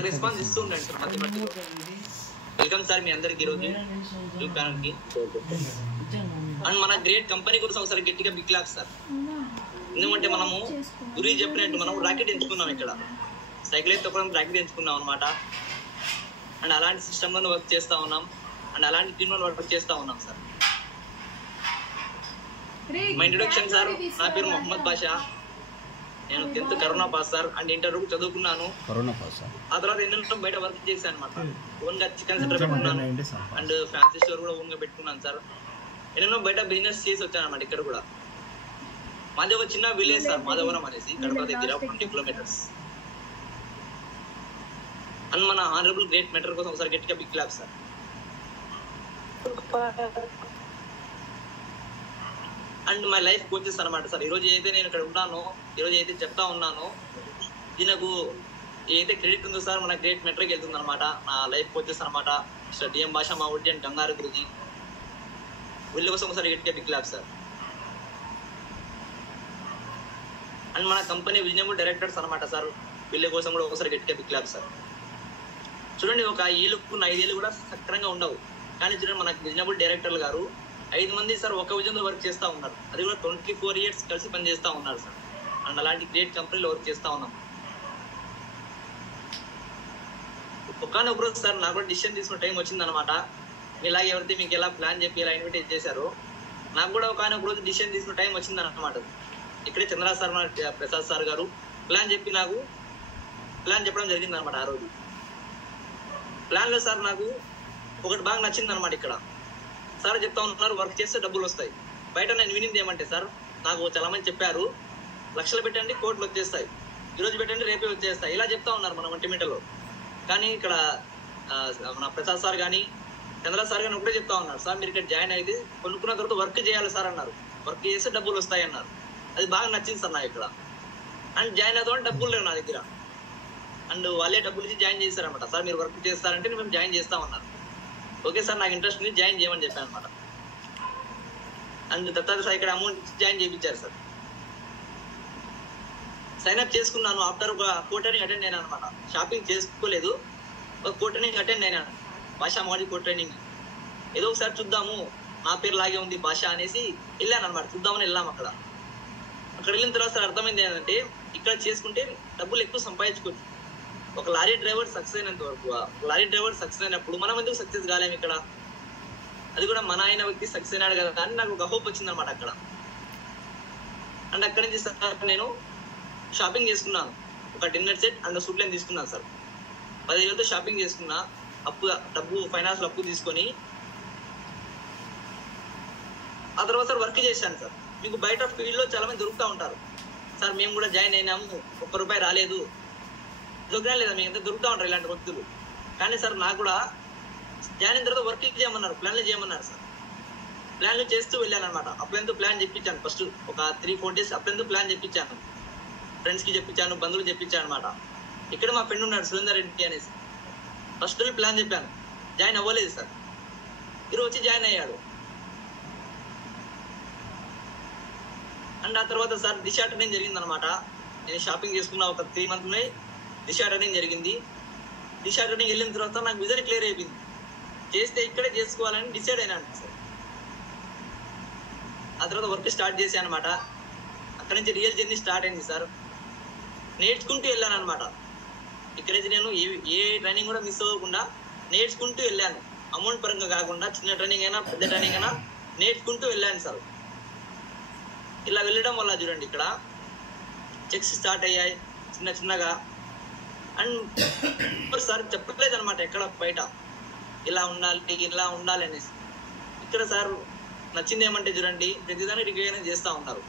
నాకు రెస్పాన్స్ ఇస్తూ ఉండండి సార్ మధ్య మధ్యలో. వెల్కమ్ సార్ మీ అందరికి ఈరోజు యూట్యూబ్ ఛానల్కి. అండ్ మన గ్రేట్ కంపెనీ కోసం ఒకసారి గట్టిగా బిగ్ క్లాప్స్ సార్. ఎందుకంటే మనము గురి చెప్పినట్టు మనం రాకెట్ ఎంచుకున్నాం, ఇక్కడ సైకిల్ అయితే తప్పడం రాకెట్ ఎంచుకున్నాం అనమాట. అండ్ అలాంటి సిస్టంలో వర్క్ చేస్తూ ఉన్నాం, అండ్ అలాంటి టీంలో వర్క్ చేస్తూ ఉన్నాం సార్. మా ఇంట్రొడక్షన్ సార్, నా పేరు మొహమ్మద్ బాషా. నేను 10th corona pass sir. And interview చదువుకున్నాను, ఆ తర్వాత ఎన్నెన్నో బయట వర్క్ చేశాను అనమాట. ఓన్గా చికెన్ సెంటర్ పెట్టుకున్నాను, అండ్ ఫ్యాన్సీ స్టోర్ కూడా ఓన్గా పెట్టుకున్నాను సార్. ఎన్నెన్నో బయట బిజినెస్ చేసి వచ్చాను అనమాట. ఇక్కడ కూడా మాది ఒక చిన్న విలేజ్ సార్, మాధవరం అనేసి, కడప దగ్గర 20 kilometers. అండ్ మన ఆనరబుల్ గ్రేట్ మెటర్ కోసం ఒకసారి గట్టిగా big clap sir. And my life coaches అనమాట సార్. ఈరోజు ఏదైతే నేను ఇక్కడ ఉన్నానో, ఈరోజు అయితే చెప్తా ఉన్నానో, దీనికి ఏదైతే క్రెడిట్ ఉందో సార్ మన గ్రేట్ మెట్రకి వెళ్తుంది అనమాట. నా లైఫ్ కోచెస్ అనమాట, మిస్టర్ డిఎం భాషా మావుడి అండ్ గంగారు గురుజీ. వీళ్ళ కోసం ఒకసారి గట్టిగా బిగ్ క్లాప్ సార్. అండ్ మన కంపెనీ విజనబుల్ డైరెక్టర్స్ అనమాట సార్. వీళ్ళ కోసం కూడా ఒకసారి గట్టిగా బిగ్ క్లాప్ సార్. చూడండి, ఒక ఏళ్ళకు 5 ఏళ్ళు కూడా సక్రంగా ఉండవు, కానీ చూడండి మన విజనబుల్ డైరెక్టర్లు గారు 5 మంది సార్ ఒక విజన్లో వర్క్ చేస్తూ ఉన్నారు. అది కూడా 24 years కలిసి పనిచేస్తూ ఉన్నారు సార్. అండ్ అలాంటి గ్రేట్ కంపెనీలో వర్క్ చేస్తూ ఉన్నాం. ఒకనొక రోజు సార్ నాకు కూడా డిసిషన్ తీసుకున్న టైం వచ్చిందనమాట. ఇలాగే ఎవరైతే మీకు ఎలా ప్లాన్ చెప్పి ఇలా ఇన్విటేట్ చేశారు, నాకు కూడా ఒకనొక రోజు డిసిషన్ తీసుకున్న టైం వచ్చిందనమాట. ఇక్కడే చంద్ర సార్, ప్రసాద్ సార్ గారు ప్లాన్ చెప్పి నాకు ప్లాన్ చెప్పడం జరిగింది అనమాట. ఆ రోజు ప్లాన్లో సార్ నాకు ఒకటి బాగా నచ్చింది అనమాట. ఇక్కడ సార్ చెప్తా ఉన్నారు, వర్క్ చేస్తే డబ్బులు వస్తాయి. బయట నేను వినింది ఏమంటే సార్, నాకు చాలా మంది చెప్పారు, లక్షలు పెట్టండి కోట్లు వచ్చేస్తాయి, ఈరోజు పెట్టండి రేపే వచ్చేస్తాయి, ఇలా చెప్తా ఉన్నారు మన ఒంటిమిటలో. కానీ ఇక్కడ మన ప్రసాద్ సార్ కానీ చంద్ర సార్ కానీ ఒకటే చెప్తా ఉన్నారు, సార్ మీరు ఇక్కడ జాయిన్ అయితే కొనుక్కున్న తర్వాత వర్క్ చేయాలి సార్ అన్నారు. వర్క్ చేస్తే డబ్బులు వస్తాయి అన్నారు. అది బాగా నచ్చింది సార్ నాకు ఇక్కడ. అండ్ జాయిన్ అవుతామని డబ్బులు లేవు నా దగ్గర. అండ్ వాళ్ళే డబ్బులు ఇచ్చి జాయిన్ చేశారనమాట. సార్ మీరు వర్క్ చేస్తారంటే మేము జాయిన్ చేస్తామన్నారు. ఓకే సార్, నాకు ఇంట్రెస్ట్ ఉంది, జాయిన్ చేయమని చెప్పాను అనమాట. అండ్ తర్వాత సార్ ఇక్కడ అమౌంట్ ఇచ్చి జాయిన్ చేయించారు సార్. సైన్అప్ చేసుకున్నాను. ఆఫ్టర్ ఒక కోటర్నింగ్ అటెండ్ అయినా అనమాట. షాపింగ్ చేసుకోలేదు, ఒక కోటర్నింగ్ అటెండ్ అయినాను. భాషా మోడీ కోటర్నింగ్. ఏదో ఒకసారి చూద్దాము, నా పేరు లాగే ఉంది భాష అనేసి వెళ్ళాను అనమాట. చూద్దామని వెళ్ళాము. అక్కడ వెళ్ళిన తర్వాత సార్ అర్థమైంది ఏంటంటే, ఇక్కడ చేసుకుంటే డబ్బులు ఎక్కువ సంపాదించుకోవచ్చు. ఒక లారీ డ్రైవర్ సక్సెస్ అయినంత వరకు, లారీ డ్రైవర్ సక్సెస్ అయినప్పుడు మనం ఎందుకు సక్సెస్ కాలేము ఇక్కడ? అది కూడా మన ఆయన వ్యక్తి సక్సెస్ అయినాడు కదా అని నాకు ఒక హోప్ వచ్చింది అనమాట అక్కడ. అండ్ అక్కడి నుంచి సార్ నేను షాపింగ్ చేసుకున్నాను. ఒక dinner set and suit line తీసుకున్నాను సార్. 10,000తో షాపింగ్ చేసుకున్నా. డబ్బు ఫైనాన్స్ అప్పు తీసుకొని ఆ తర్వాత సార్ వర్క్ చేశాను సార్. మీకు బయట ఫీల్డ్లో చాలా మంది దొరుకుతూ ఉంటారు సార్, మేము కూడా జాయిన్ అయినాము, ₹1 రాలేదు, దొరికినా లేదా మీకు ఎంత దొరుకుతూ ఉంటారు ఇలాంటి వ్యక్తులు. కానీ సార్ నాకు కూడా జాయిన్ అయిన తర్వాత వర్క్ చేయమన్నారు, ప్లాన్లు చేయమన్నారు సార్. ప్లాన్లు చేస్తూ వెళ్ళాను అనమాట. అప్పుడంతా ప్లాన్ చెప్పించాను. ఫస్ట్ ఒక 3-4 days అప్పుడంతా ప్లాన్ చెప్పించాను. ఫ్రెండ్స్కి చెప్పించాను, బంధువులు చెప్పించాను అనమాట. ఇక్కడ మా ఫ్రెండ్ ఉన్నాడు సురేందర్ రెడ్డి అనేసి. ఫస్ట్ ప్లాన్ చెప్పాను, జాయిన్ అవ్వలేదు సార్. ఈరోజు వచ్చి జాయిన్ అయ్యాడు. అండ్ ఆ తర్వాత సార్ దిశ ట్రైనింగ్ జరిగింది అనమాట. నేను షాపింగ్ చేసుకున్న ఒక 3 months దిశ ట్రైనింగ్ జరిగింది. దిశ ట్రైనింగ్ వెళ్ళిన తర్వాత నాకు విజన్ క్లియర్ అయిపోయింది. చేస్తే ఇక్కడే చేసుకోవాలని డిసైడ్ అయినాను సార్. ఆ తర్వాత వర్క్ స్టార్ట్ చేశాను అనమాట. అక్కడి నుంచి రియల్ జర్నీ స్టార్ట్ అయింది సార్. నేర్చుకుంటూ వెళ్ళాను అనమాట. ఇక్కడైతే నేను ఏ ట్రైనింగ్ కూడా మిస్ అవ్వకుండా నేర్చుకుంటూ వెళ్ళాను. అమౌంట్ పరంగా కాకుండా చిన్న ట్రైనింగ్ అయినా పెద్ద ట్రైనింగ్ అయినా నేర్చుకుంటూ వెళ్ళాను సార్. ఇలా వెళ్ళడం వల్ల చూడండి ఇక్కడ చెక్స్ స్టార్ట్ అయ్యాయి చిన్న చిన్నగా. అండ్ సార్ చెప్పలేదు అనమాట ఎక్కడ బయట ఇలా ఉండాలి అనేసి. ఇక్కడ సార్ నచ్చింది ఏమంటే చూడండి, ప్రతిదాన్ని రికగ్నైజ్ చేస్తూ ఉంటారు.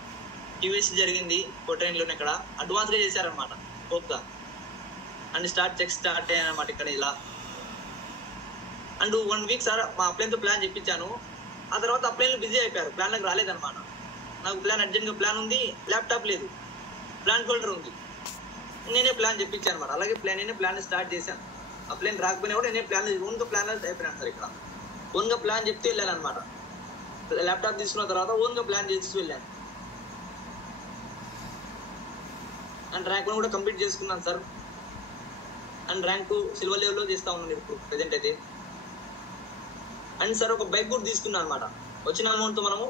టీవీసీ జరిగింది కోటైన్లోనే, ఇక్కడ అడ్వాన్స్గా చేశారనమాట హోప్గా. అండ్ చెక్స్ స్టార్ట్ అయ్యాయి అనమాట ఇక్కడ ఇలా. అండ్ 1 week సార్ మా అప్లైన్తో ప్లాన్ చెప్పించాను. ఆ తర్వాత అప్లైన్లు బిజీ అయిపోయారు, ప్లాన్లకు రాలేదనమాట. నాకు ప్లాన్ అర్జెంట్గా ప్లాన్ ఉంది, ల్యాప్టాప్ లేదు, ప్లాన్ ఫోల్డర్ ఉంది. నేనే ప్లాన్ చెప్పించాను అనమాట. అలాగే నేనే ప్లాన్ స్టార్ట్ చేశాను. ఆ ప్లాన్ రాకపోయినా కూడా నేనే ఓన్గా ప్లాన్ అయిపోయినాను సార్. ఇక్కడ ఓన్గా ప్లాన్ చెప్తూ వెళ్ళాను అనమాట. ల్యాప్టాప్ తీసుకున్న తర్వాత ఓన్గా ప్లాన్ చేస్తూ వెళ్ళాను. అండ్ ర్యాంక్ 1 కూడా కంప్లీట్ చేసుకున్నాను సార్. అండ్ ర్యాంకు సిల్వర్ లెవెల్లో చేస్తా ఉన్నాను ఇప్పుడు ప్రజెంట్ అయితే. అండ్ సార్ ఒక బైక్ కూడా తీసుకున్నాను అనమాట. వచ్చిన అమౌంట్తో మనము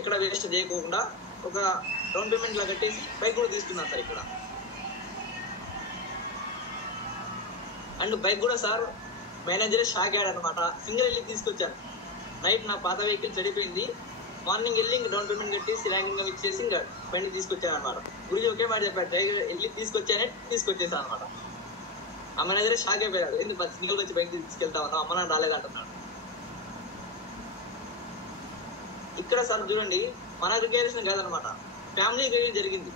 ఎక్కడ వేస్ట్ చేయకోకుండా ఒక డౌన్ పేమెంట్ లా కట్టేసి బైక్ కూడా తీసుకున్నాను సార్ ఇక్కడ. అండ్ బైక్ కూడా సార్ మేనేజరే షాక్ అయ్యాడు అనమాట. సింగిల్ వెళ్ళి తీసుకొచ్చాను. నైట్ నా పాత వెహికల్ చెడిపోయింది, మార్నింగ్ వెళ్ళి ఇంకా డౌన్ పేమెంట్ కట్టేసి ర్యాంకింగ్ ఇచ్చేసి ఇంకా బండి తీసుకొచ్చాను అనమాట. గురించి ఒకే మాట చెప్పాడు, డ్రైవర్ వెళ్ళి తీసుకొచ్చానే తీసుకొచ్చేసాను అనమాట. ఆ మేనేజరే షాక్ అయిపోయాడు, ఎందుకు సింగిల్ వచ్చి బైక్ తీసుకెళ్తా ఉన్నావు, అమ్మ నాన్న రాలేదంటున్నాడు. ఇక్కడ సార్ చూడండి, మన రికరేషన్ కాదనమాట, ఫ్యామిలీ రికరేషన్ జరిగింది.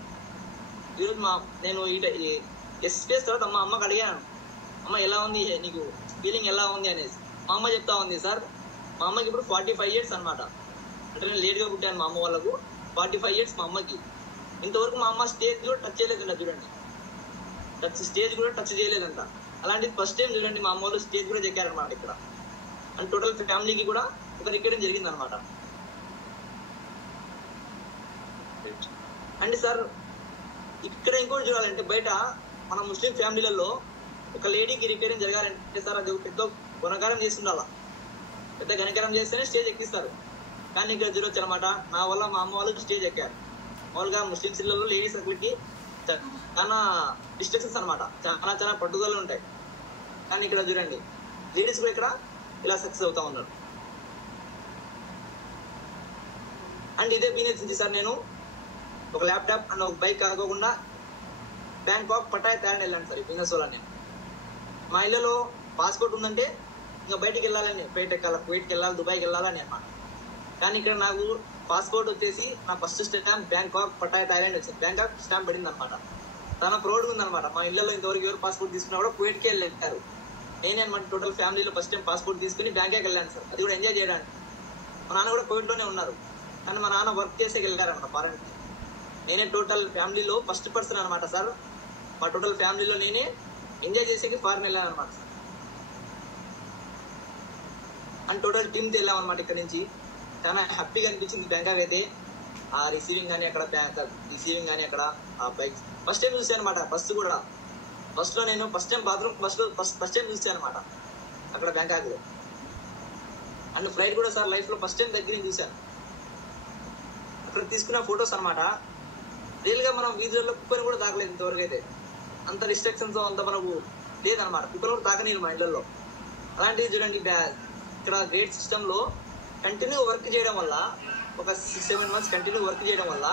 ఈరోజు నేను ఎస్పీఎస్ తర్వాత అమ్మకి అడిగాను, అమ్మ ఎలా ఉంది నీకు ఫీలింగ్ ఎలా ఉంది అనేసి. మా అమ్మ చెప్తా ఉంది, సార్ మా అమ్మకి ఇప్పుడు 45 years అనమాట. అంటే నేను లేట్గా పుట్టాను మా అమ్మ వాళ్ళకు. 45 years మా అమ్మకి. ఇంతవరకు మా అమ్మ స్టేజ్ కూడా టచ్ చేయలేదంట. చూడండి, స్టేజ్ కూడా టచ్ చేయలేదంట. అలాంటిది ఫస్ట్ టైం చూడండి మా అమ్మ వాళ్ళు స్టేజ్ కూడా చెక్కారనమాట ఇక్కడ. అండ్ టోటల్ ఫ్యామిలీకి కూడా ఒక రికార్డింగ్ జరిగింది అనమాట. అండ్ సార్ ఇక్కడ ఇంకోటి చూడాలంటే, బయట మన ముస్లిం ఫ్యామిలీలలో ఒక లేడీకి రిపేరింగ్ జరగాలంటే సార్ అది పెద్ద గుణకారం చేస్తుండాల. పెద్ద ఘనకారం చేస్తేనే స్టేజ్ ఎక్కిస్తారు. కానీ ఇక్కడ చూడొచ్చు అనమాట, నా వల్ల మా అమ్మ వాళ్ళు స్టేజ్ ఎక్కారు. మామూలుగా ముస్లిమ్స్ ఇళ్ళలో లేడీస్ అక్కడికి చాలా డిస్ట్రిక్షన్స్ అనమాట, చాలా పట్టుదలలు ఉంటాయి. కానీ ఇక్కడ చూడండి, లేడీస్ కూడా ఇక్కడ ఇలా సక్సెస్ అవుతా ఉన్నారు. అండ్ ఇదే బిజినెస్ నుంచి సార్ నేను ఒక ల్యాప్టాప్ అండ్ ఒక బైక్ కాకోకుండా బ్యాంకాక్ పటాయ్ థాయిలాండ్ వెళ్ళాను సార్ ఈ బిజినెస్ వల్ల. నేను మా ఇళ్ళలో పాస్పోర్ట్ ఉందంటే ఇంకా బయటికి వెళ్ళాలని, కువైట్కి వెళ్ళాలి, దుబాయ్కి వెళ్ళాలని అన్నమాట. కానీ ఇక్కడ నాకు పాస్పోర్ట్ వచ్చేసి నా ఫస్ట్ స్టాంప్ బ్యాంకాక్ పటాయ్ థాయిలాండ్ వచ్చింది. బ్యాంకాక్ స్టాంప్ పడింది అనమాట. చాలా ప్రౌడ్గా ఉందన్నమాట. మా ఇళ్ళలో ఇంతవరకు ఎవరు పాస్పోర్ట్ తీసుకున్నా కూడా కువైట్కి వెళ్ళారు. నేనే అనమాట టోటల్ ఫ్యామిలీలో ఫస్ట్ టైం పాస్పోర్ట్ తీసుకుని బ్యాంకాక్ వెళ్ళాను సార్. అది కూడా ఎంజాయ్ చేయడానికి. మా నాన్న కూడా కువైట్లోనే ఉన్నారు, కానీ మా నాన్న వర్క్ చేసే వెళ్ళారన్నమాట ఫారెన్కి. నేనే టోటల్ ఫ్యామిలీలో ఫస్ట్ పర్సన్ అనమాట సార్. మా టోటల్ ఫ్యామిలీలో నేనే ఎంజాయ్ చేసేకి ఫారెన్ వెళ్ళాను అనమాట సార్. అండ్ టోటల్ టీమ్తో వెళ్ళాం అనమాట. ఇక్కడ నుంచి చాలా హ్యాపీగా అనిపించింది బ్యాంకాక్ అయితే. ఆ రిసీవింగ్ కానీ అక్కడ అక్కడ ఆ బైక్స్ ఫస్ట్ టైం చూసాను అనమాట. బస్లో నేను first time bathroom first time చూసాను అనమాట అక్కడ బ్యాంకాక్లో. అండ్ ఫ్లైట్ కూడా సార్ లైఫ్లో ఫస్ట్ టైం దగ్గర చూశాను. అక్కడ తీసుకున్న ఫొటోస్ అనమాట. రియల్గా మనం వీధిలో కుక్కని కూడా తాకలేదు ఇంతవరకు అయితే. అంత రిస్ట్రిక్షన్స్ అంత మనకు లేదనమాట. కుక్కలు కూడా తాకనీరు మా ఇళ్లలో. అలాంటివి చూడండి, ఇక్కడ గ్రేట్ సిస్టంలో కంటిన్యూ వర్క్ చేయడం వల్ల, ఒక 6-7 months కంటిన్యూ వర్క్ చేయడం వల్ల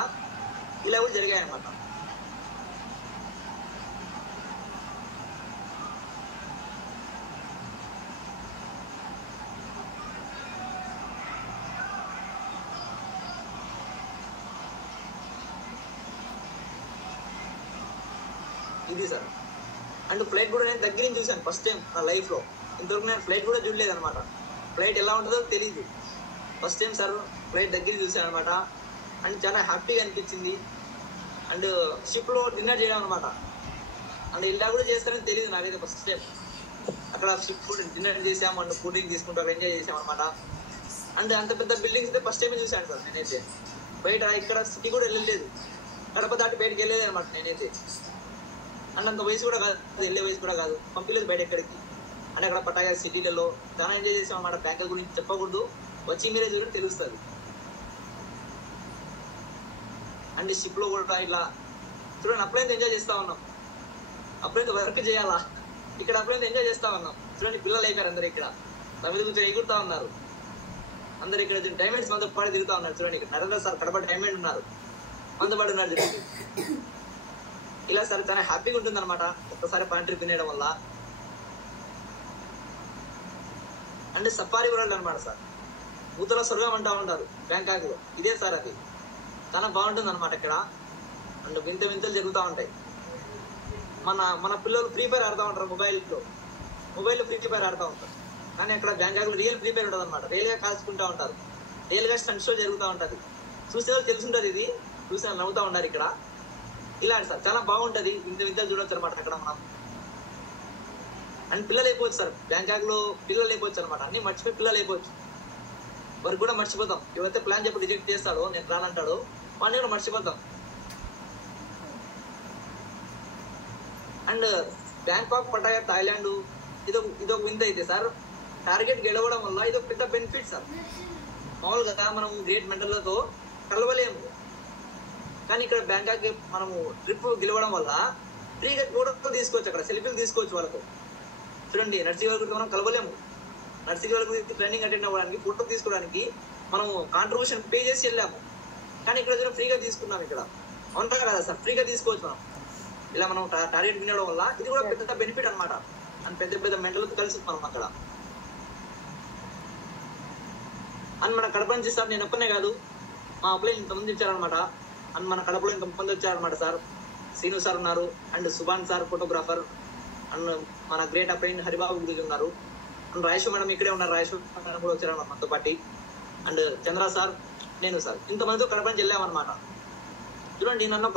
ఇలా కూడా జరిగాయి అనమాట. ఇది సార్. అండ్ ఫ్లైట్ కూడా నేను దగ్గర నుంచి చూశాను ఫస్ట్ టైం నా లైఫ్లో. ఇంతవరకు నేను ఫ్లైట్ కూడా చూడలేదు అనమాట. ఫ్లైట్ ఎలా ఉంటుందో తెలియదు. ఫస్ట్ టైం సార్ ఫ్లైట్ దగ్గర చూశాను అనమాట. అండ్ చాలా హ్యాపీగా అనిపించింది. అండ్ షిప్లో డిన్నర్ చేయడం అనమాట. అండ్ ఇలా కూడా చేస్తారని తెలియదు నాకైతే ఫస్ట్ టైం. అక్కడ షిప్ డిన్నర్ చేసాము, అండ్ కూల్ డ్రింక్ తీసుకుంటూ అక్కడ ఎంజాయ్ చేసాం అనమాట. అండ్ అంత పెద్ద బిల్డింగ్స్ అయితే ఫస్ట్ టైమే చూశాను సార్ నేనైతే. బయట ఇక్కడ సిటీ కూడా వెళ్ళలేదు, కడప దాటి బయటకు వెళ్ళలేదు అనమాట నేనైతే. అండ్ అంత వయసు కూడా కాదు, వెళ్ళే వయసు కూడా కాదు, పంపించలేదు బయట ఎక్కడికి. అంటే అక్కడ పటాయా సిటీలలో చాలా ఎంజాయ్ చేసాం అన్నమాట. బ్యాంకాక్ గురించి చెప్పకూడదు, వచ్చి మీరే చూడండి తెలుస్తుంది. అండ్ షిప్లో కూడా ఇట్లా చూడండి, అప్పుడైతే ఎంజాయ్ చేస్తూ ఉన్నాం. అప్పుడైతే వర్క్ చేయాలా, ఇక్కడ అప్పుడైతే ఎంజాయ్ చేస్తూ ఉన్నాం. చూడండి, పిల్లలు అయిపోయారు అందరు. ఇక్కడ తమిళ కూర్చొని ఎగురుతూ ఉన్నారు అందరు. ఇక్కడ డైమండ్స్ మనతో పాటు తిరుగుతూ ఉన్నారు. చూడండి, ఇక్కడ నరేంద్ర సార్ కడప డైమండ్ ఉన్నారు, మనతో పాటు ఉన్నారు. చూడండి, ఇలా సార్ చాలా హ్యాపీగా ఉంటుంది అనమాట ఒక్కసారి పాయింట్ తినేయడం వల్ల. అండ్ సఫారీ వరల్డ్ అనమాట సార్. భూతల స్వర్గం అంటూ ఉంటారు బ్యాంకాక్లో, ఇదే సార్ అది. చాలా బాగుంటుంది అనమాట ఇక్కడ. అండ్ వింతలు జరుగుతూ ఉంటాయి. మన పిల్లలు ఫ్రీ ఫైర్ ఆడుతూ ఉంటారు మొబైల్లో ఫ్రీ ఫైర్ ఆడుతూ ఉంటారు. కానీ అక్కడ బ్యాంకాక్లో రియల్ ఫ్రీ ఫైర్ ఉంటుంది అనమాట. రియల్గా కాల్చుకుంటూ ఉంటారు, రియల్గా స్టంట్ షో జరుగుతూ ఉంటుంది. చూసే వాళ్ళు తెలుసుంటుంది, ఇది చూసి నవ్వుతూ ఉంటారు ఇక్కడ. ఇలాంటి సార్ చాలా బాగుంటుంది. వింతలు చూడొచ్చు అనమాట అక్కడ మనం. అండ్ పిల్లలు అయిపోవచ్చు సార్ బ్యాంకాక్లో, పిల్లలు అయిపోవచ్చు అనమాట. అన్ని మర్చిపోయి పిల్లలు అయిపోవచ్చు. వర్క్ కూడా మర్చిపోతాం. ఎవరైతే ప్లాన్ చెప్పి రిజెక్ట్ చేస్తాడో, నేను రానంటాడో, వాడిని కూడా మర్చిపోతాం. అండ్ బ్యాంకాక్, పటాయా, థాయిలాండ్ ఇదొక వింత అయితే సార్. టార్గెట్ గెలవడం వల్ల ఇదొక పెద్ద బెనిఫిట్ సార్. మామూలుగా మనం గ్రేట్ మెంటర్లతో కలవలేము, కానీ ఇక్కడ బ్యాంకాక్ మనము ట్రిప్ గెలవడం వల్ల ఫ్రీగా ఫోటోలు తీసుకోవచ్చు, అక్కడ సెల్ఫీలు తీసుకోవచ్చు వాళ్ళతో. చూడండి, నర్సింగ్ వాళ్ళకి మనం కలవలేము, నర్సింగ్ వాళ్ళకి ట్రైనింగ్ అటెండ్ అవ్వడానికి ఫోటో తీసుకోవడానికి మనము కాంట్రిబ్యూషన్ పే చేసి వెళ్ళాము, కానీ ఇక్కడ ఫ్రీగా తీసుకున్నాం. ఇక్కడ అవునా కదా సార్, ఫ్రీగా తీసుకోవచ్చు మనం. ఇలా మనం టార్గెట్ వినడం వల్ల ఇది కూడా పెద్ద బెనిఫిట్ అనమాట. అండ్ పెద్ద పెద్ద మెంటర్లతో కలిసి మనం అక్కడ. అండ్ మన కడప నుంచి సార్ నేను ఒక్కనే కాదు, మా అప్లై ఇంతమంది వచ్చారనమాట. అండ్ మన కడపలో ఇంతమంది వచ్చారనమాట సార్. సీను సార్ ఉన్నారు, and Subhan sir photographer, and మన గ్రేట్ అప్లైన్ హరిబాబు గురించి ఉన్నారు, అండ్ రాయేష్ మేడం ఇక్కడే ఉన్నారు, రాయేష్ మేడం కూడా వచ్చారన్నమాట మనతో పాటి. అండ్ చంద్ర సార్, నేను సార్, ఇంతమందితో కడప నుంచి వెళ్ళామన్నమాట. చూడండి, నన్ను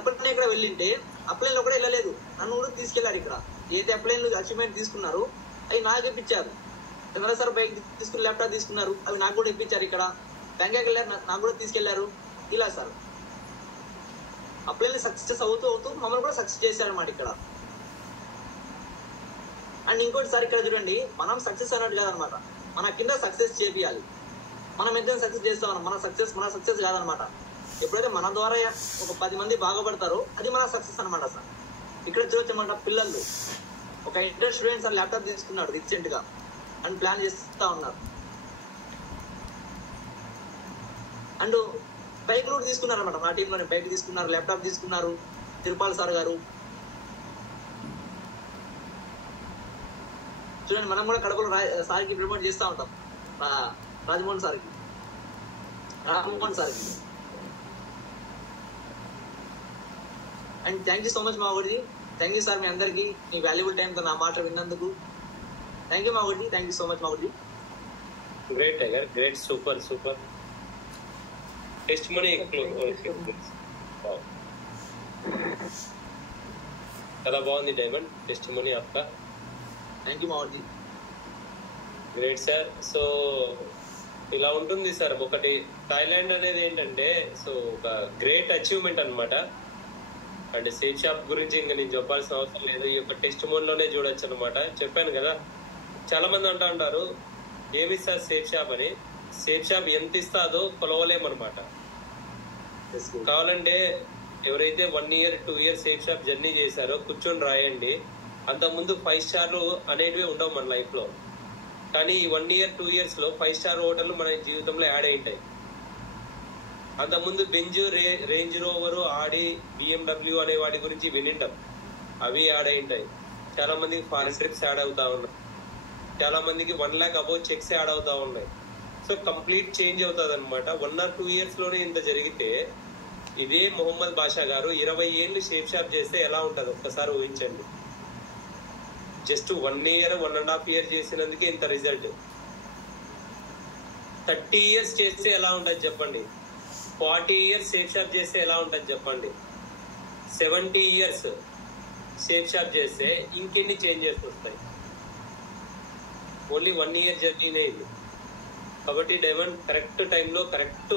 ఒక్కనే ఇక్కడ వెళ్ళింటే అప్లైన్లో కూడా వెళ్ళలేదు, నన్ను కూడా తీసుకెళ్లారు. ఇక్కడ ఏదైతే అప్లైన్లు అచీవ్మెంట్ తీసుకున్నారు అవి నాకు ఇప్పించారు. చంద్ర సార్ బైక్ తీసుకుని ల్యాప్టాప్ తీసుకున్నారు, అవి నాకు కూడా ఇప్పించారు. ఇక్కడ బ్యాంకాక్ వెళ్ళారు, నాకు కూడా తీసుకెళ్లారు. ఇలా సార్ అప్లైన్లు సక్సెస్ అవుతూ మమ్మల్ని కూడా సక్సెస్ చేశారన్నమాట ఇక్కడ. అండ్ ఇంకోటి సార్, ఇక్కడ చూడండి, మనం సక్సెస్ అన్నట్టు కాదనమాట, మన కింద సక్సెస్ చేపియాలి. మనం ఎంత సక్సెస్ చేస్తామన్నా మన సక్సెస్ కాదనమాట. ఎప్పుడైతే మన ద్వారా ఒక 10 మంది బాగుపడతారో అది మన సక్సెస్ అనమాట సార్. ఇక్కడ చూడొచ్చమాట, పిల్లలు ఒక ఇంటర్ స్టూడెంట్ సార్ ల్యాప్టాప్ తీసుకున్నాడు రీసెంట్ గా, అండ్ ప్లాన్ చేస్తూ ఉన్నారు. అండ్ బైక్ కూడా తీసుకున్నారు అనమాట, నా టీంలోనే బైక్ తీసుకున్నారు, ల్యాప్టాప్ తీసుకున్నారు. తిరుపాల్ సార్ గారు చూడండి, మనం కూడా కడపలో సార్కి ప్రమోట్ చేస్తూ ఉంటాం, రాజమోహన్ సార్కి. And thank you so much మావోడి, థ్యాంక్ యూ సార్ మీ అందరికీ మీ వాల్యుబుల్ టైంతో నా మాట విన్నందుకు. థ్యాంక్ యూ మావోడి, థ్యాంక్ యూ సో మచ్ మావోడి. Great tiger, great, super super. Testimony చాలా బాగుంది డైమండ్, టెస్టిమనీ అక్క. థ్యాంక్ యూ మావోడి. Great sir. సో ఇలా ఉంటుంది సార్. ఒకటి థాయిలాండ్ అనేది ఏంటంటే సో ఒక గ్రేట్ అచీవ్మెంట్ అనమాట. అండ్ సేఫ్ షాప్ గురించి ఇంకా నేను చెప్పాల్సిన అవసరం లేదు, ఈ యొక్క టెస్టిమోనీలోనే చూడొచ్చు అనమాట. చెప్పాను కదా, చాలా మంది అంటూ ఉంటారు ఏమిస్తారు సేఫ్ షాప్ అని. సేఫ్ షాప్ ఎంత ఇస్తాదో కొలవలేమనమాట. కావాలంటే ఎవరైతే 1 year 2 years safe shop journey చేశారో కూర్చొని రాయండి. అంతకుముందు 5 స్టార్లు అనేటివి ఉండవు మన లైఫ్ లో, కానీ ఈ 1 year 2 years లో 5 star హోటల్ మన జీవితంలో యాడ్ అయి ఉంటాయి. అంతకుముందు బెంజ్, రేంజ్ రోవర్, ఆడి, BMW అనే వాటి గురించి వినిండం, అవి యాడ్ అయి ఉంటాయి. చాలా మందికి ఫారెన్ ట్రిప్స్ యాడ్ అవుతా ఉన్నాయి, చాలా మందికి 1 lakh అబౌవ్ చెక్స్ యాడ్ అవుతా ఉన్నాయి. సో కంప్లీట్ చేంజ్ అవుతుంది అనమాట. 1 or 2 years లోనే ఇంత జరిగితే ఇదే మొహమ్మద్ బాషా గారు 20 ఏళ్ళు షేప్ షాప్ చేస్తే ఎలా ఉంటుంది ఒక్కసారి ఊహించండి. జస్ట్ 1 year 1.5 year చేసినందుకే ఇంత రిజల్ట్. 30 years చేస్తే ఎలా ఉంటుంది చెప్పండి, 40 years సేఫ్ షాప్ చేస్తే ఎలా ఉంటుంది చెప్పండి, 70 years సేఫ్ షాప్ చేస్తే ఇంకెన్ని చేంజెస్ వస్తాయి. ఓన్లీ 1 year జర్నీనే ఇది. కాబట్టి డైమండ్ కరెక్ట్ టైంలో కరెక్ట్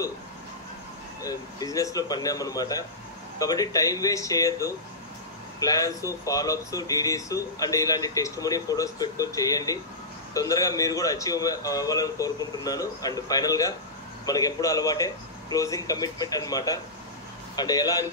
బిజినెస్ లో పడినామన్నమాట. కాబట్టి టైం వేస్ట్ చేయొద్దు, ప్లాన్స్, ఫాలోఅప్స్, డీడీస్ అండ్ ఇలాంటి టెస్టిమనీ ఫొటోస్ పెట్టుకొని చేయండి. తొందరగా మీరు కూడా అచీవ్ అవ్వాలని కోరుకుంటున్నాను. అండ్ ఫైనల్ గా మనకి ఎప్పుడు అలవాటే క్లోజింగ్ కమిట్మెంట్ అనమాట. అంటే ఎలా